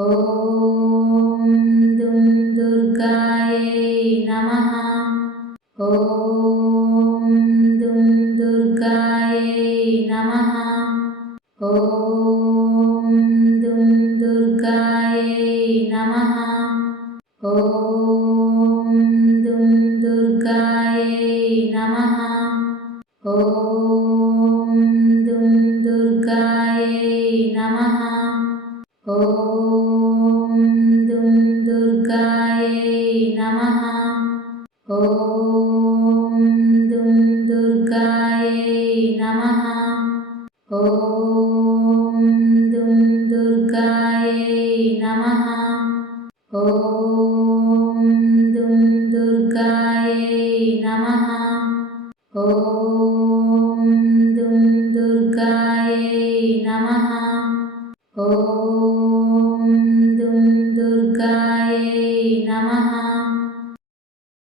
ॐ दुं दुर्गायै नमः। ॐ दुं दुर्गायै नमः। ॐ दुं दुर्गायै नमः। ॐ दुं दुर्गायै नमः। ॐ दुं दुर्गायै नमः। ॐ दुं दुर्गायै नमः। ॐ दुं दुर्गायै नमः। ॐ दुं दुर्गायै नमः। ॐ दुं दुर्गायै नमः। ॐ दुं दुर्गायै नमः। ॐ दुं दुर्गायै